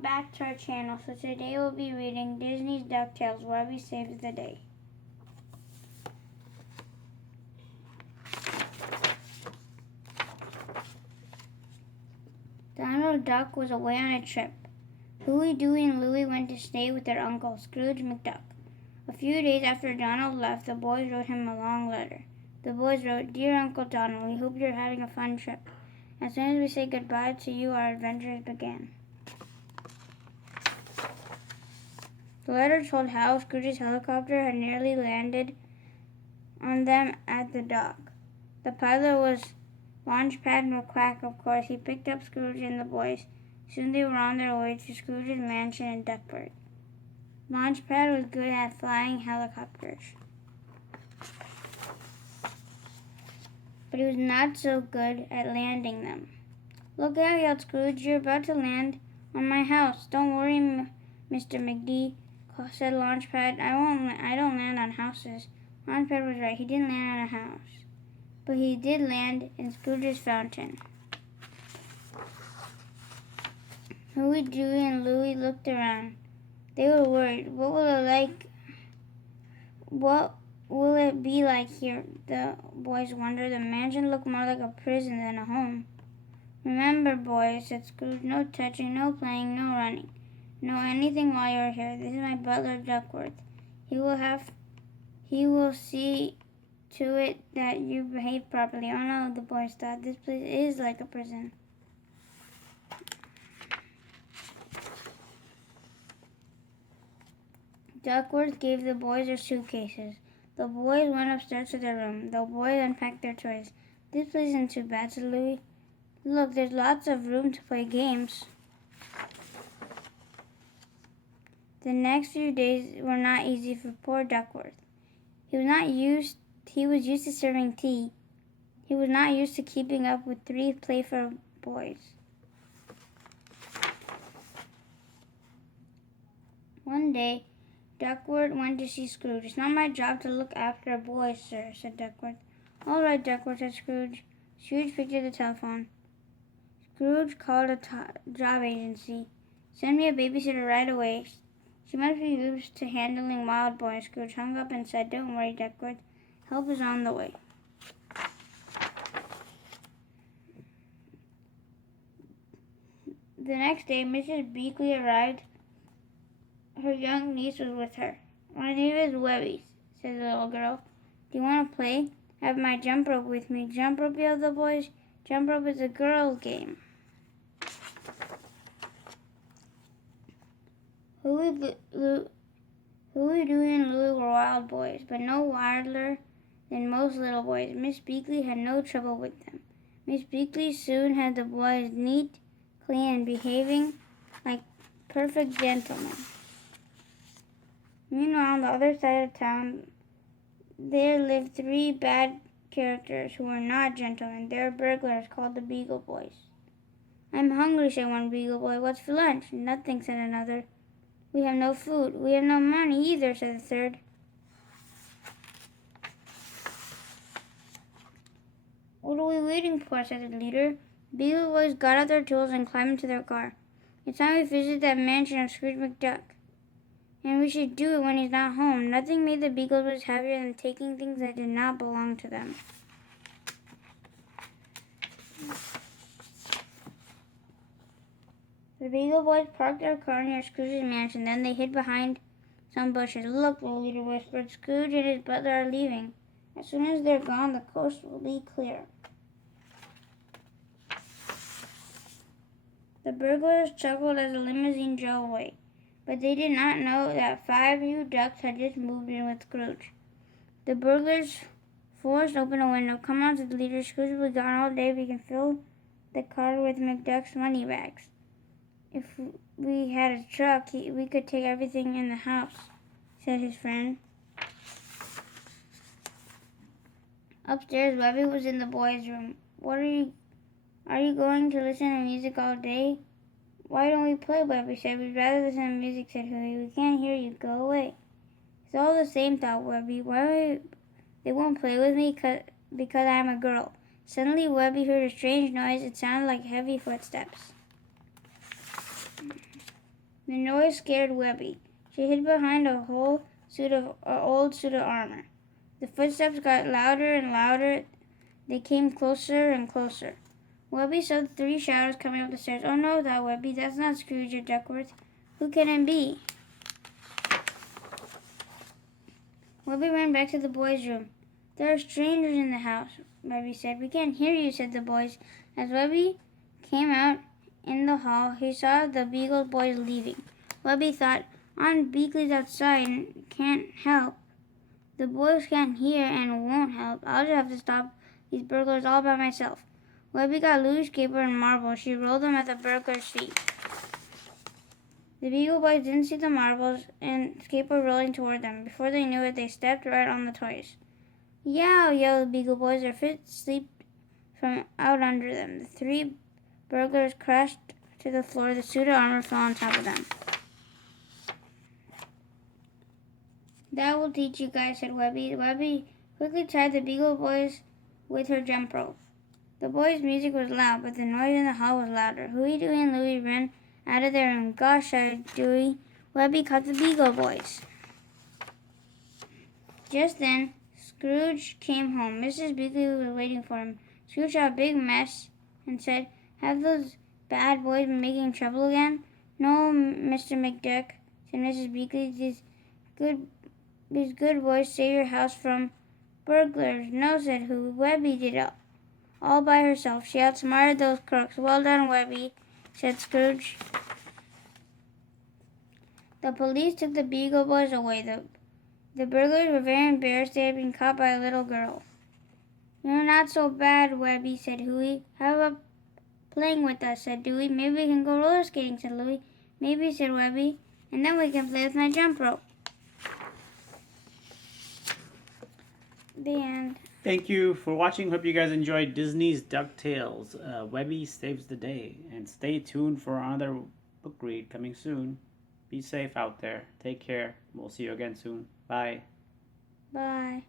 welcome back to our channel. So today we'll be reading Disney's DuckTales, Webby Saves the Day. Donald Duck was away on a trip. Huey, Dewey, and Louie went to stay with their uncle, Scrooge McDuck. A few days after Donald left, the boys wrote him a long letter. The boys wrote, "Dear Uncle Donald, we hope you're having a fun trip. As soon as we say goodbye to you, our adventures began." The letter told how Scrooge's helicopter had nearly landed on them at the dock. The pilot was Launchpad McQuack, of course. He picked up Scrooge and the boys. Soon they were on their way to Scrooge's mansion in Duckburg. Launchpad was good at flying helicopters, but he was not so good at landing them. "Look out," yelled Scrooge. "You're about to land on my house." "Don't worry, Mr. McD," said Launchpad. I don't land on houses." Launchpad was right. He didn't land on a house, but he did land in Scrooge's fountain. Huey, Dewey, and Louie looked around. They were worried. What will it be like here?" the boys wondered. The mansion looked more like a prison than a home. "Remember, boys," said Scrooge, "no touching, no playing, no running. No anything while you're here. This is my butler, Duckworth. He will see to it that you behave properly." "Oh no," the boys thought. "This place is like a prison." Duckworth gave the boys their suitcases. The boys went upstairs to their room. The boys unpacked their toys. "This place isn't too bad," said Louie. "Look, there's lots of room to play games." The next few days were not easy for poor Duckworth. He was used to serving tea. He was not used to keeping up with three playful boys. One day, Duckworth went to see Scrooge. "It's not my job to look after boys, sir," said Duckworth. "All right, Duckworth," said Scrooge. Scrooge picked up the telephone. Scrooge called a job agency. "Send me a babysitter right away. She must be used to handling wild boys." Scrooge hung up and said, "Don't worry, Duckworth. Help is on the way." The next day, Mrs. Beakley arrived. Her young niece was with her. "My name is Webby," said the little girl. "Do you want to play?" "I have my jump rope with me." "Jump rope?" yelled the boys. "Jump rope is a girl's game." Huey, Dewey, and Louie were wild boys, but no wilder than most little boys. Miss Beakley had no trouble with them. Miss Beakley soon had the boys neat, clean, and behaving like perfect gentlemen. Meanwhile, on the other side of town, there lived three bad characters who were not gentlemen. They were burglars called the Beagle Boys. "I'm hungry," said one Beagle Boy. "What's for lunch?" "Nothing," said another. "We have no food." "We have no money either," said the third. "What are we waiting for?" said the leader. Beagle Boys got out their tools and climbed into their car. "It's time we visit that mansion of Scrooge McDuck. And we should do it when he's not home." Nothing made the Beagle Boys happier than taking things that did not belong to them. The Beagle Boys parked their car near Scrooge's mansion. Then they hid behind some bushes. "Look," the leader whispered, "Scrooge and his butler are leaving. As soon as they're gone, the coast will be clear." The burglars chuckled as the limousine drove away, but they did not know that 5 new ducks had just moved in with Scrooge. The burglars forced open a window. "Come on," said the leader. "Scrooge will be gone all day. We can fill the car with McDuck's money bags. If we had a truck, we could take everything in the house," said his friend. Upstairs, Webby was in the boys' room. Are you going to listen to music all day?" "Why don't we play?" Webby said. "We'd rather listen to music," said Huey. "We can't hear you. Go away." "It's all the same," thought Webby. They won't play with me because I'm a girl." Suddenly, Webby heard a strange noise. It sounded like heavy footsteps. The noise scared Webby. She hid behind an old suit of armor. The footsteps got louder and louder. They came closer and closer. Webby saw the three shadows coming up the stairs. Oh no, thought Webby, that's not Scrooge or Duckworth. Who can it be? Webby ran back to the boys' room. There are strangers in the house, Webby said. We can't hear you, said the boys. As Webby came out in the hall, he saw the Beagle boys leaving. Webby thought, Aunt Beakley's outside and can't help. The boys can't hear and won't help. I'll just have to stop these burglars all by myself. Webby got Louie's caper and marbles. She rolled them at the burglars' feet. The Beagle boys didn't see the marbles and caper rolling toward them. Before they knew it, they stepped right on the toys. Yow, yelled the Beagle boys. Their feet slipped from out under them. The three burglars crashed to the floor. The suit of armor fell on top of them. That will teach you guys, said Webby. Webby quickly tied the Beagle boys with her jump rope. The boys' music was loud, but the noise in the hall was louder. Huey, Dewey, and Louie ran out of their room. Gosh, shouted Dewey. Webby caught the Beagle boys. Just then, Scrooge came home. Mrs. Beakley was waiting for him. Scrooge saw a big mess and said, Have those bad boys been making trouble again? No, Mr. McDuck, said Mrs. Beakley. These good boys save your house from burglars. No, said Huey. Webby did it all by herself. She outsmarted those crooks. Well done, Webby, said Scrooge. The police took the Beagle boys away. The burglars were very embarrassed they had been caught by a little girl. You're not so bad, Webby, said Huey. How about playing with us, said Dewey. Maybe we can go roller skating, said Louie. Maybe, said Webby. And then we can play with my jump rope. The end. Thank you for watching. Hope you guys enjoyed Disney's DuckTales. Webby saves the day. And stay tuned for another book read coming soon. Be safe out there. Take care. We'll see you again soon. Bye. Bye.